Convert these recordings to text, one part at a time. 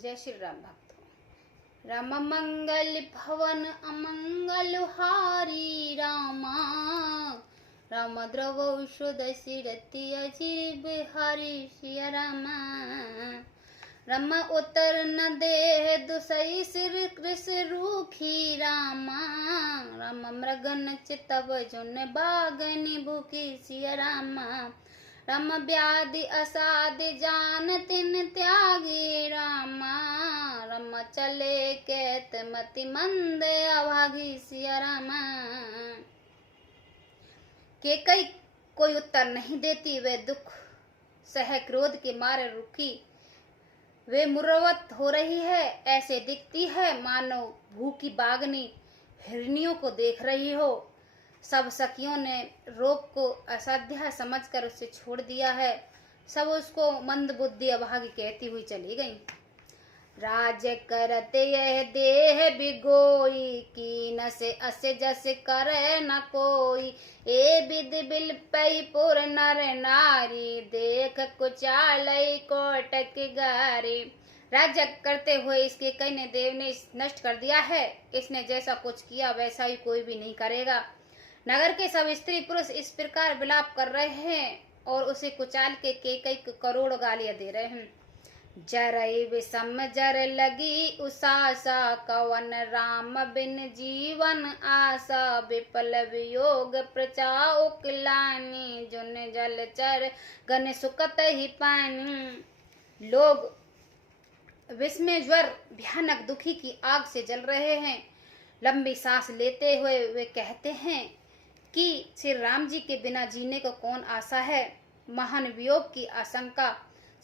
जय श्री राम भक्तों। राम मंगल भवन अमंगल हारी रामा, राम द्रवौषध सिरति अजिर बिहारी सिया रामा। राम उतर न दे दुसई सिर कृष रूखी रामा, राम मृगन चितव जुन बागनि भूखी सिया रामा। राम व्याधि असाधि जान तिन त्यागी रामा, राम चले कैत मति मंद अभागी सिया रामा। के कई कोई उत्तर नहीं देती, वे दुख सह क्रोध के मारे रुकी, वे मुरवत हो रही है। ऐसे दिखती है मानो भूखी बागनी हिरनियों को देख रही हो। सब सखियों ने रोग को असाध्य समझकर उसे छोड़ दिया है। सब उसको मंद बुद्धि अभागी कहती हुई चली गई। राज करते यह देह बिगोई, कीन से असे जस करे न कोई। ए विद बिल पई पुर नर नारी, देख कुचालई कोटक गारी। राज्य करते हुए इसके कई ने देव ने नष्ट कर दिया है। इसने जैसा कुछ किया वैसा ही कोई भी नहीं करेगा। नगर के सब स्त्री पुरुष इस प्रकार विलाप कर रहे हैं और उसे कुचाल के कई करोड़ गालियां दे रहे हैं। जरई विषम जर लगी उसासा, कवन राम बिन जीवन आशा। विपल वियोग प्रचाओ किलानी, जुन जल चर गन सुकत ही पानी। लोग विष में ज्वर भयानक दुखी की आग से जल रहे हैं। लंबी सांस लेते हुए वे कहते हैं कि श्री राम जी के बिना जीने को कौन आशा है। महान वियोग की आशंका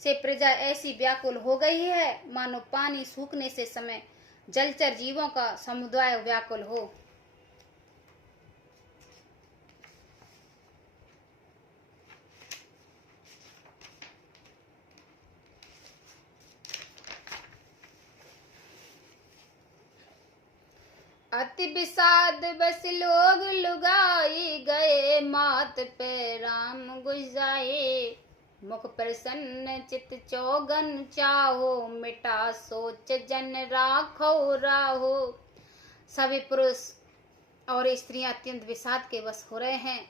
से प्रजा ऐसी व्याकुल हो गई है मानो पानी सूखने से समय जलचर जीवों का समुदाय व्याकुल हो। अति विषाद बस लोग लुगाई, गए मात पे राम गुजाए। मुख प्रसन्न चित चौगन चाहो, मिटा सोच जन राखो राहो। सभी पुरुष और स्त्रियां अत्यंत विषाद के वश हो रहे हैं।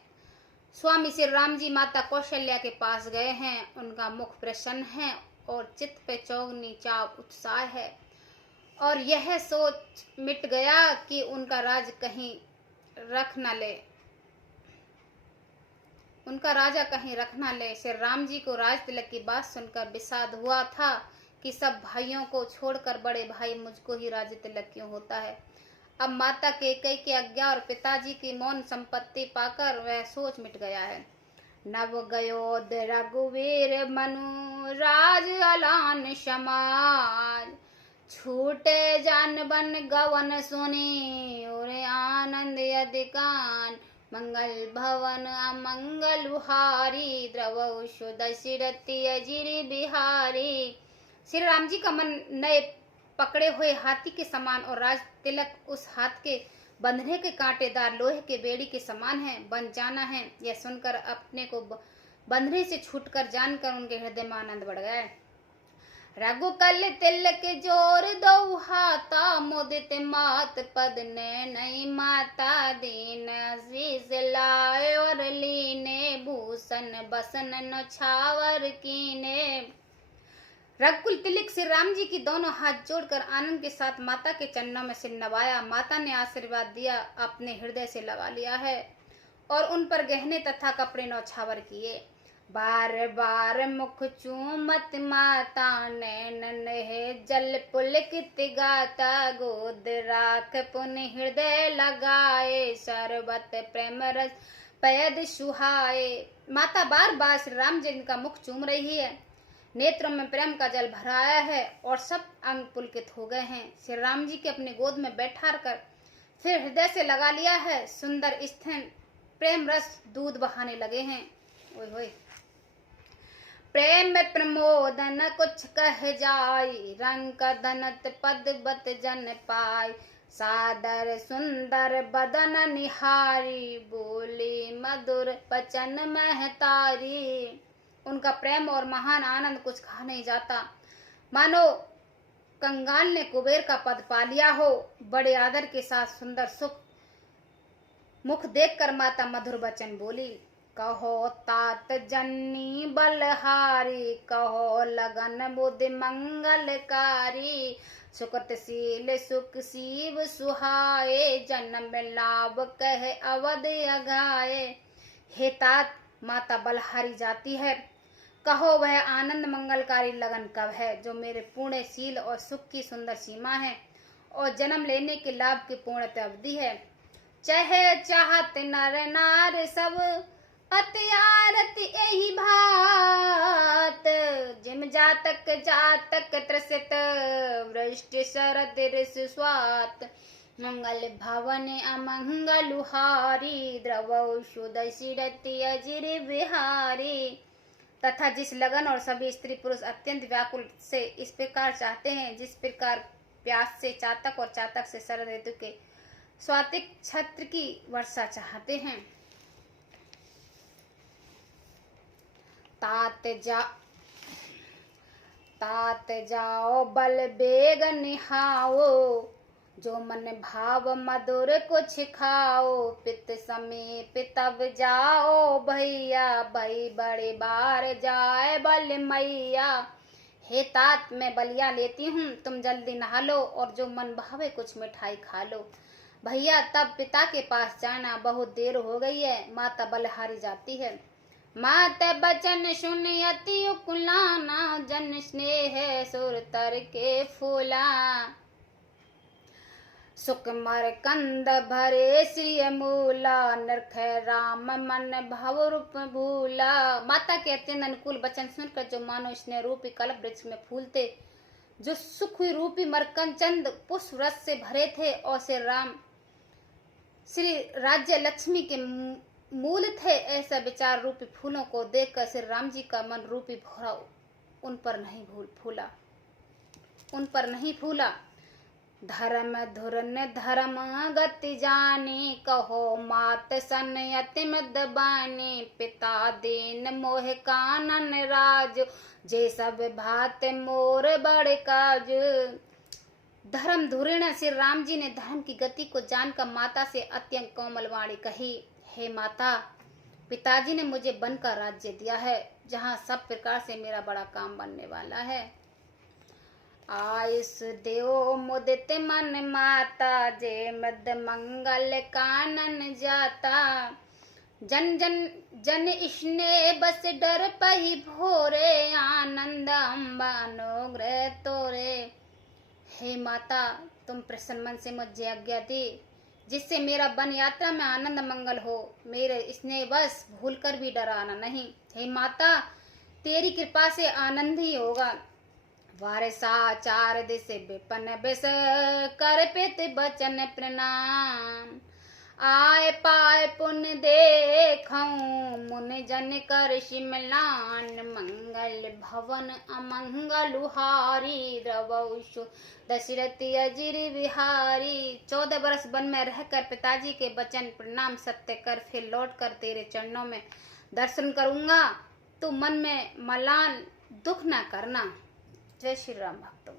स्वामी श्री राम जी माता कौशल्या के पास गए हैं। उनका मुख प्रसन्न है और चित्त पे चौगनी चाव उत्साह है और यह सोच मिट गया कि उनका राज कहीं रख न ले, उनका राजा कहीं रख न ले। श्री राम जी को राज तिलक की बात सुनकर विषाद हुआ था कि सब भाइयों को छोड़कर बड़े भाई मुझको ही राज तिलक क्यों होता है। अब माता कैकेयी की आज्ञा और पिताजी की मौन संपत्ति पाकर वह सोच मिट गया है। नव गयोद रघुवीर मनु, राज अलान समाज। छूटे जान बन गवन सुनी, और आनंद अधिकान। मंगल भवन अमंगल हारी, द्रवौषध सिरति अजिर बिहारी। श्री राम जी का मन नए पकड़े हुए हाथी के समान और राज तिलक उस हाथ के बंधने के कांटेदार लोहे के बेड़ी के समान है, बन जाना है। यह सुनकर अपने को बंधने से छूटकर जानकर उनके हृदय में आनंद बढ़ गया। रघुकल तिलक जोर दो हाथा, मुदित मात पद ने नई माता दीन। शीस लाए और लीने, भूषण बसन नछावर कीने। रघुकुल तिलक श्री राम जी की दोनों हाथ जोड़कर आनंद के साथ माता के चरणों में सिर नवाया। माता ने आशीर्वाद दिया, अपने हृदय से लगा लिया है और उन पर गहने तथा कपड़े नौछावर किए। बार बार मुख चूमत माता ने, नन्हे जल पुलकित गाता। गोद राख पुन हृदय लगाए, शरबत प्रेम रस पयद सुहाए। माता बार बार श्री राम जी का मुख चूम रही है, नेत्रों में प्रेम का जल भराया है और सब अंग पुलकित हो गए हैं। श्री राम जी के अपने गोद में बैठा कर फिर हृदय से लगा लिया है। सुंदर स्तन प्रेम रस दूध बहाने लगे हैं। ओए होए प्रेम में प्रमोदन कुछ कह जाई, रंग कदनत पद बत जन पाई। सादर सुंदर बदन निहारी, बोली मधुर बचन महतारी। उनका प्रेम और महान आनंद कुछ कहा नहीं जाता। मानो कंगाल ने कुबेर का पद पा लिया हो। बड़े आदर के साथ सुंदर सुख मुख देखकर माता मधुर वचन बोली, कहो तात जननी बलहारी, कहो लगन बुद्धि मंगलकारी, सुकृतशील सुख सीव सुहाए, जन्म लाभ कह अवध अघाए। हे तात, माता बलहारी जाती है, कहो वह आनंद मंगलकारी लगन कब है, जो मेरे पुण्य शील और सुख की सुंदर सीमा है और जन्म लेने के लाभ की पूर्ण अवधि है। चाहे चाहत नर नार सब अत्यारत यही भात, जिम जातक जातक त्रसित वृष्टि शरद ऋष स्वात, मंगल भवन अमंगलुहारी, द्रवौ सुदशिरति अजिर विहारी। तथा जिस लगन और सभी स्त्री पुरुष अत्यंत व्याकुल से इस प्रकार चाहते हैं, जिस प्रकार प्यास से चातक और चातक से शरद ऋतु के स्वातिक छत्र की वर्षा चाहते हैं। तात जाओ बल बेग निहाओ, जो मन भाव मधुर कुछ खाओ, पित समीप तब जाओ भैया, भई बड़े बार जाए बल मैया। हे तात, मैं बलिया लेती हूँ, तुम जल्दी नहा लो और जो मन भावे कुछ मिठाई खा लो। भैया तब पिता के पास जाना, बहुत देर हो गई है। माता बलहारी जाती है। माता बचन सुन अति उकुलाना, जन स्नेह सुर तर के फूला, सुकुमार कंद भरे श्री मूला, नरख राम मन भव रूप भूला। माता के अत्यंत अनुकूल वचन सुनकर जो मानो स्नेह रूपी कल्प वृक्ष में फूलते, जो सुख रूपी मरकंचंद पुष्प रस से भरे थे और श्री राज्य लक्ष्मी के मूल थे, ऐसा विचार रूपी फूलों को देखकर श्री राम जी का मन रूपी भौरा उन पर नहीं फूला। धर्म धुरन धर्म गति जानी, कहो मात सन यतिम दबानी, पिता दीन मोह कानन राज, जे सब भात मोर बड़ काज। धर्म धुरीण श्री राम जी ने धर्म की गति को जानकर माता से अत्यंत कोमल वाणी कही, हे माता, पिताजी ने मुझे वन का राज्य दिया है, जहाँ सब प्रकार से मेरा बड़ा काम बनने वाला है। आयुष देव मुदित मन माता, जे मद मंगल कानन जाता, जन जन जन स्नेह बस डर पही भोरे, आनंद अम्बा अनुग्रह तोरे। हे माता, तुम प्रसन्न मन से मुझे आज्ञा दी, जिससे मेरा वन यात्रा में आनंद मंगल हो, मेरे स्नेह बस भूलकर भी डराना नहीं। हे माता, तेरी कृपा से आनंद ही होगा। वारसा चार दिश विपन बिस कर पित बचन प्रणाम, आय पाय पुण्य देखऊं मुन जन कर शिमलान, मंगल भवन अमंगलुहारी, द्रवौ दशरथी अजिर विहारी। 14 वर्ष वन में रहकर पिताजी के वचन प्रणाम सत्य कर फिर लौट कर तेरे चरणों में दर्शन करूंगा। तू मन में मलाल दुख न करना। जय श्री राम भक्तों।